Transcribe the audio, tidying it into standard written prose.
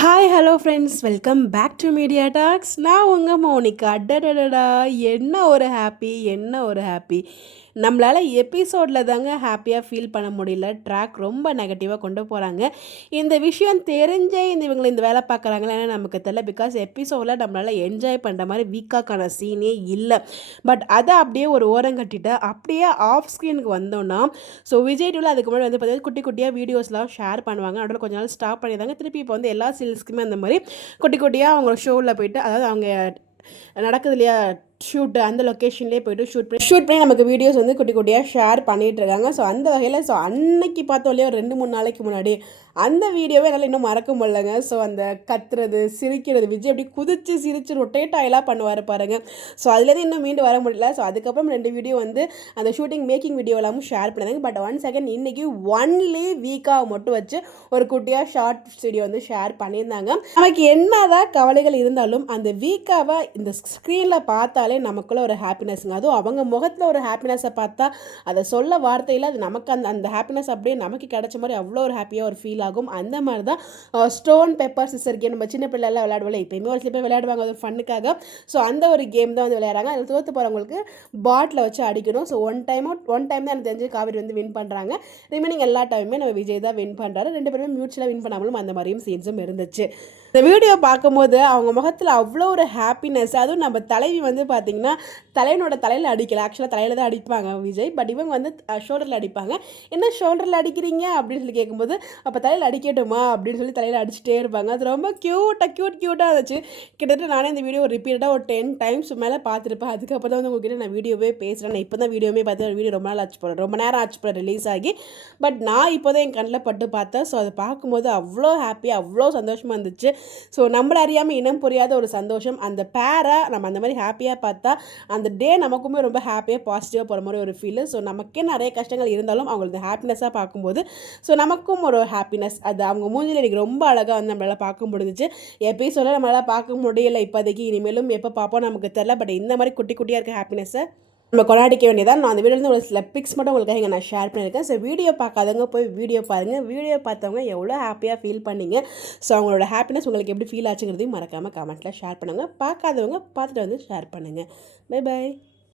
Hi hello friends, welcome back to Media Talks. நான் உங்கள் Monica. அடடடடா, என்ன ஒரு ஹாப்பி, என்ன ஒரு ஹாப்பி. நம்மளால் எபிசோடில் தாங்க ஹாப்பியாக ஃபீல் பண்ண முடியல. ட்ராக் ரொம்ப நெகட்டிவாக கொண்டு போகிறாங்க. இந்த விஷயம் தெரிஞ்சே இவங்களை இந்த வேலை பார்க்குறாங்களேன்னு நமக்கு தெரியல. பிகாஸ் எபிசோடில் நம்மளால் என்ஜாய் பண்ணுற மாதிரி வீக்காக்கான சீனே இல்லை. பட் அதை அப்படியே ஒரு ஓரம் கட்டிட்டு அப்படியே ஆஃப் ஸ்க்ரீனுக்கு வந்தோன்னா, ஸோ விஜய் டிவியில் அதுக்கு முன்னாடி வந்து பார்த்தீங்கன்னா குட்டி குட்டியாக வீடியோஸ்லாம் ஷேர் பண்ணுவாங்க. அதோட கொஞ்ச நாள் ஸ்டாப் பண்ணியிருந்தாங்க. திருப்பி இப்போ வந்து எல்லா சீரியல்ஸ்க்குமே அந்த மாதிரி குட்டி குட்டியாக அவங்க ஷோவில் போயிட்டு, அதாவது அவங்க நடக்குது இல்லையா ஷூட்டு, அந்த லொக்கேஷன்லேயே போய்ட்டு ஷூட் பண்ணி நமக்கு வீடியோஸ் வந்து குட்டி குட்டியாக ஷேர் பண்ணிகிட்டு இருக்காங்க. ஸோ அந்த வகையில் அன்னைக்கு பார்த்தோம் இல்லையா, ஒரு 2-3 நாளைக்கு முன்னாடி அந்த வீடியோவே என்னால் இன்னும் மறக்க முடியலங்க. ஸோ அந்த கத்துறது, சிரிக்கிறது, விஜய் அப்படி குதித்து சிரித்து ரொட்டேட் ஆகலாம் பண்ணுவார் பாருங்கள். ஸோ அதுலேருந்து இன்னும் மீண்டு வர முடியல. ஸோ அதுக்கப்புறம் 2 வீடியோ வந்து அந்த ஷூட்டிங் மேக்கிங் வீடியோ எல்லாமும் ஷேர் பண்ணியிருந்தாங்க. பட் 1 செகண்ட் இன்றைக்கி ஒன்லி வீக்காக மட்டும் வச்சு ஒரு குட்டியாக ஷார்ட் வீடியோ வந்து ஷேர் பண்ணியிருந்தாங்க. நமக்கு என்னதான் கவலைகள் இருந்தாலும் அந்த வீக்காவை இந்த ஸ்க்ரீனில் பார்த்தா நமக்குள்ள ஒரு ஹாப்பினஸ்ங்க. அதுவும் அவங்க முகத்தில் ஒரு ஹாப்பினஸை பார்த்தா அதை சொல்ல வார்த்தையில் அது நமக்கு அந்த ஹாப்பினஸ் அப்படியே நமக்கு கிடைச்ச மாதிரி அவ்வளோ ஒரு ஹாப்பியாக ஒரு ஃபீல் ஆகும். அந்த மாதிரி தான் ஸ்டோன் பெப்பர் சிசர் கேம் நம்ம சின்ன பிள்ளைலாம் விளையாடுவோம். இப்போயுமே ஒரு சில பேர் விளையாடுவாங்க அது ஃபன்னுக்காக. ஸோ அந்த ஒரு கேம் தான் வந்து விளையாடுறாங்க. அதில் தோற்று போகிறவங்களுக்கு பாட்டில் வச்சு அடிக்கணும். ஸோ ஒன் டைம் தான் எனக்கு தெரிஞ்சு காவிரி வந்து வின் பண்ணுறாங்க. ரிமைனிங் எல்லா டைமுமே நம்ம விஜய் தான் வின் பண்ணுறாரு. 2 பேருமே மியூச்சுவலாக வின் பண்ணாமலும் அந்த மாதிரியும் சீன்ஸும் இருந்துச்சு. இந்த வீடியோ பார்க்கும்போது அவங்க முகத்தில் அவ்வளோ ஒரு ஹாப்பினஸ். அதுவும் நம்ம தலைவி வந்து பார்த்திங்கன்னா தலைவனோட தலையில் அடிக்கல, ஆக்சுவலாக தலையில் தான் அடிப்பாங்க விஜய். பட் இவங்க வந்து ஷோல்டரில் அடிப்பாங்க. என்ன ஷோல்டரில் அடிக்கிறீங்க அப்படின்னு சொல்லி கேட்கும்போது, அப்போ தலையில் அடிக்கட்டுமா அப்படின்னு சொல்லி தலையில் அடிச்சுட்டே இருப்பாங்க. அது ரொம்ப க்யூட்டாக இருந்துச்சு. கிட்டத்தட்ட நானே இந்த வீடியோ ரிப்பீட்டாக ஒரு 10 டைம்ஸ் மேலே பார்த்துருப்பேன். அதுக்கப்புறம் தான் வந்து உங்ககிட்ட நான் வீடியோவே பேசுகிறேன். நான் இப்போ தான் வீடியோவே பார்த்து வீடியோ ரொம்ப நாள் ஆச்சு போகிறேன், ரொம்ப நேரம் ஆச்சு போகிறேன் ரிலீஸ் ஆகி. பட் நான் இப்போ தான் என் கண்ணில் பட்டு பார்த்தேன். ஸோ அதை பார்க்கும்போது அவ்வளோ ஹாப்பியாக அவ்வளோ சந்தோஷமாக இருந்துச்சு. ஸோ நம்மள அறியாமல் இனம் புரியாத ஒரு சந்தோஷம். அந்த பேரை நம்ம அந்த மாதிரி ஹாப்பியாக பார்த்தா அந்த டே நமக்குமே ரொம்ப ஹாப்பியாக பாசிட்டிவாக போகிற மாதிரி ஒரு ஃபீல். ஸோ நமக்கே நிறைய கஷ்டங்கள் இருந்தாலும் அவங்களுக்கு ஹாப்பினஸாக பார்க்கும்போது ஸோ நமக்கும் ஒரு ஹாப்பினஸ். அது அவங்க மூஞ்சில் எனக்கு ரொம்ப அழகாக வந்து நம்மளால் பார்க்க முடிஞ்சிச்சு. எபிசோட நம்மளால் பார்க்க முடியல இப்போதைக்கு. இனிமேலும் எப்போ பார்ப்போம் நமக்கு தெரில. பட் இந்த மாதிரி குட்டி குட்டியாக இருக்க ஹாப்பினஸை நம்ம கொண்டாடிக்க வேண்டியதான். நான் அந்த வீடியோலேருந்து ஒரு சில பிக்ஸ் மட்டும் உங்களுக்காக இங்கே நான் ஷேர் பண்ணியிருக்கேன். ஸோ வீடியோ பார்க்காதவங்க போய் வீடியோ பாருங்கள். வீடியோ பார்த்தவங்க எவ்வளோ ஹாப்பியாக ஃபீல் பண்ணிங்க, ஸோ அவங்களோட ஹாப்பினஸ் உங்களுக்கு எப்படி ஃபீல் ஆச்சுங்கிறதையும் மறக்காமல் கமெண்ட்டில் ஷேர் பண்ணுங்கள். பார்க்காதவங்க பார்த்துட்டு வந்து ஷேர் பண்ணுங்கள். Bye bye.